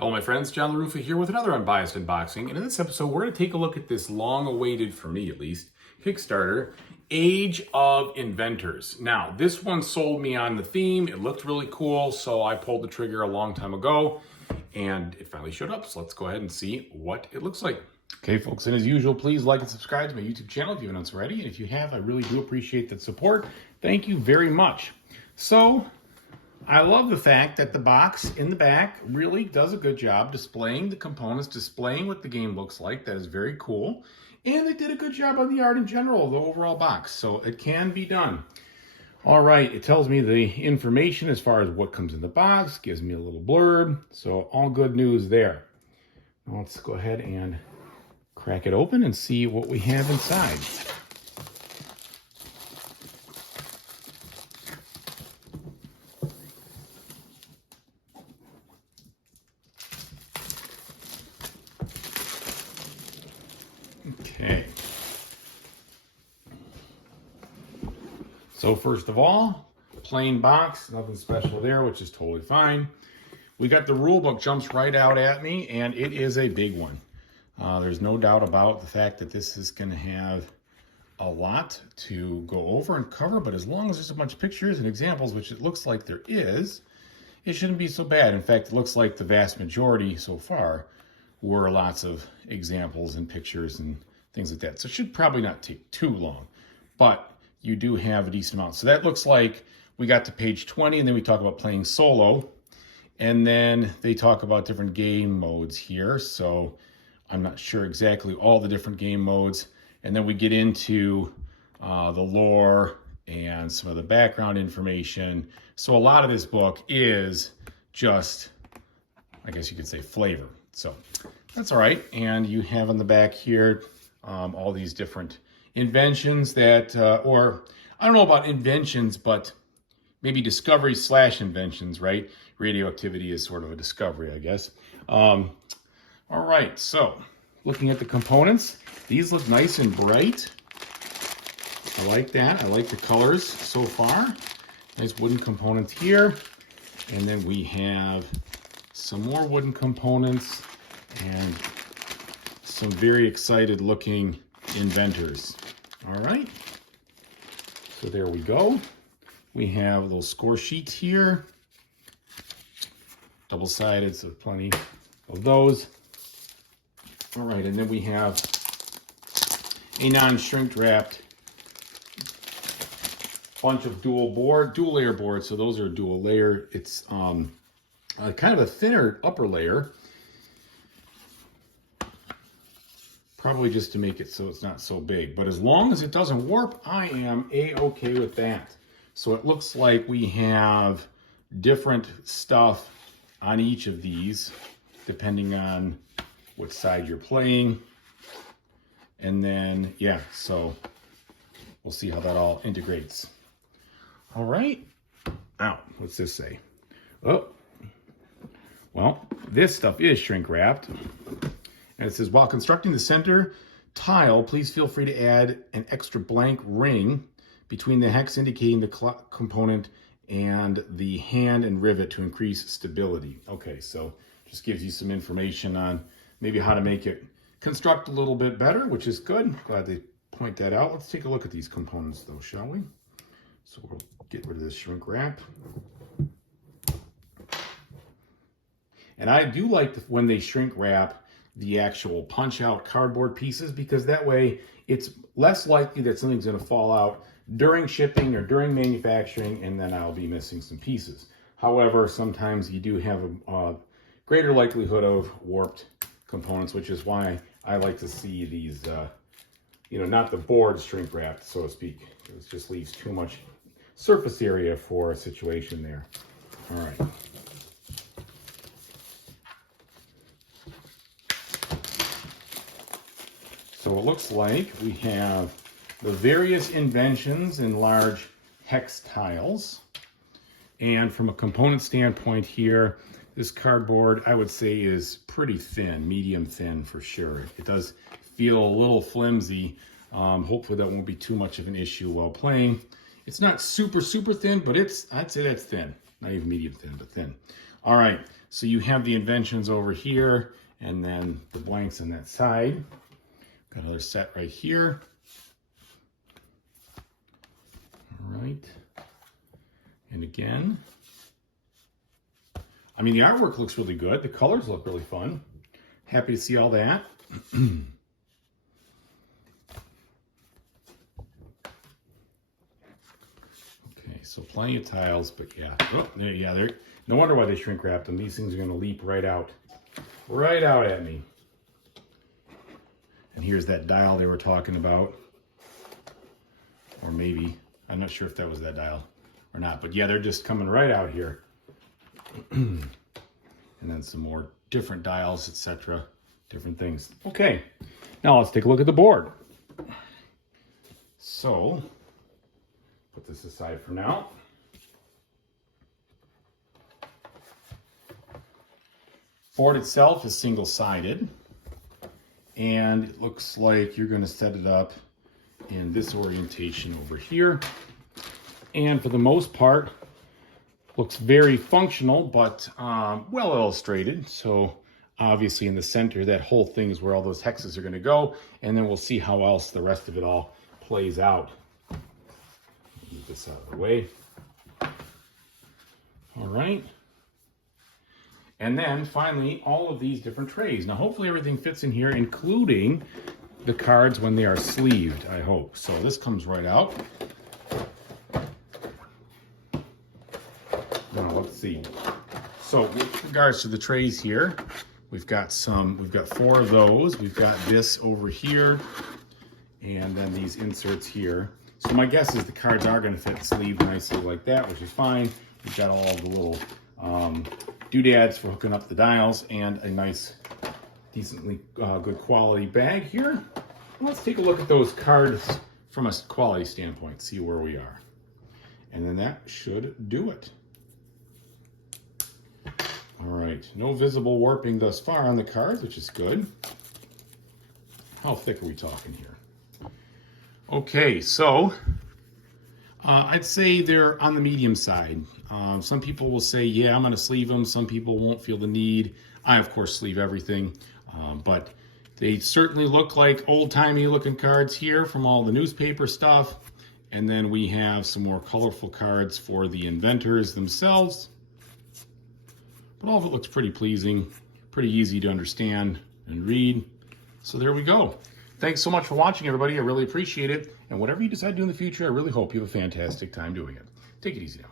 Hello my friends, John LaRuffa here with another Unbiased unboxing, and in this episode we're going to take a look at this long-awaited, for me at least, Kickstarter, Age of Inventors. Now, this one sold me on the theme. It looked really cool, so I pulled the trigger a long time ago, and it finally showed up, so let's go ahead and see what it looks like. Okay, folks, and as usual, please like and subscribe to my YouTube channel if you haven't already, and if you have, I really do appreciate that support. Thank you very much. So, I love the fact that the box in the back really does a good job displaying the components, displaying what the game looks like. That is very cool. And they did a good job on the art in general, the overall box. So it can be done. All right, it tells me the information as far as what comes in the box, gives me a little blurb. So all good news there. Now let's go ahead and crack it open and see what we have inside. Okay. So first of all, plain box, nothing special there, which is totally fine. We got the rule book, jumps right out at me, and it is a big one. There's no doubt about the fact that this is going to have a lot to go over and cover, but as long as there's a bunch of pictures and examples, which it looks like there is, it shouldn't be so bad. In fact, it looks like the vast majority so far were lots of examples and pictures and things like that. So it should probably not take too long, but you do have a decent amount. So that looks like we got to page 20, and then we talk about playing solo, and then they talk about different game modes here. So I'm not sure exactly all the different game modes. And then we get into the lore and some of the background information. So a lot of this book is just, I guess you could say, flavor. So that's all right. And you have on the back here all these different inventions that, or I don't know about inventions, but maybe discovery / inventions, right? Radioactivity is sort of a discovery, I guess. All right, so looking at the components, these look nice and bright. I like that. I like the colors so far. Nice wooden components here. And then we have some more wooden components and some very excited looking inventors. All right, so there we go. We have little score sheets here, double-sided, so plenty of those. All right, and then we have a non-shrink wrapped bunch of dual layer boards. So those are dual layer. It's kind of a thinner upper layer, probably just to make it so it's not so big. But as long as it doesn't warp, I am a-okay with that. So it looks like we have different stuff on each of these, depending on which side you're playing. And then, yeah, so we'll see how that all integrates. All right. Now, what's this say? Oh, well, this stuff is shrink wrapped. And it says, while constructing the center tile, please feel free to add an extra blank ring between the hex indicating the component and the hand and rivet to increase stability. Okay, so just gives you some information on maybe how to make it construct a little bit better, which is good. Glad they point that out. Let's take a look at these components though, shall we? So we'll get rid of this shrink wrap. And I do like when they shrink wrap the actual punch out cardboard pieces, because that way it's less likely that something's going to fall out during shipping or during manufacturing, and then I'll be missing some pieces. However, sometimes you do have a greater likelihood of warped components, which is why I like to see these, not the board shrink wrapped, so to speak. It just leaves too much surface area for a situation there. All right. So it looks like we have the various inventions in large hex tiles. And from a component standpoint here, this cardboard, I would say, is pretty thin, medium thin for sure. It does feel a little flimsy. Hopefully that won't be too much of an issue while playing. It's not super, super thin, but I'd say that's thin. Not even medium thin, but thin. All right, so you have the inventions over here and then the blanks on that side. Got another set right here. All right. And again, I mean, the artwork looks really good. The colors look really fun. Happy to see all that. Okay, so plenty of tiles, but yeah. Oh, they're, no wonder why they shrink wrapped them. These things are going to leap right out at me. And here's that dial they were talking about. Or maybe, I'm not sure if that was that dial or not, but yeah, they're just coming right out here. And then some more different dials, etc., different things. Okay, now let's take a look at the board. So, put this aside for now. Board itself is single-sided, and it looks like you're going to set it up in this orientation over here. And for the most part, looks very functional, but well illustrated. So obviously in the center, that whole thing is where all those hexes are going to go, and then we'll see how else the rest of it all plays out. Move this out of the way. All right. And then finally, all of these different trays. Now, hopefully everything fits in here, including the cards when they are sleeved, I hope. So this comes right out. Now, let's see. So with regards to the trays here, we've got 4 of those. We've got this over here, and then these inserts here. So my guess is the cards are going to fit sleeved nicely like that, which is fine. We've got all of the little doodads for hooking up the dials, and a nice, decently good quality bag here. Let's take a look at those cards from a quality standpoint, see where we are. And then that should do it. All right, no visible warping thus far on the cards, which is good. How thick are we talking here? Okay, so I'd say they're on the medium side. Some people will say, yeah, I'm going to sleeve them. Some people won't feel the need. I, of course, sleeve everything. But they certainly look like old-timey looking cards here from all the newspaper stuff. And then we have some more colorful cards for the inventors themselves. But all of it looks pretty pleasing, pretty easy to understand and read. So there we go. Thanks so much for watching, everybody. I really appreciate it. And whatever you decide to do in the future, I really hope you have a fantastic time doing it. Take it easy now.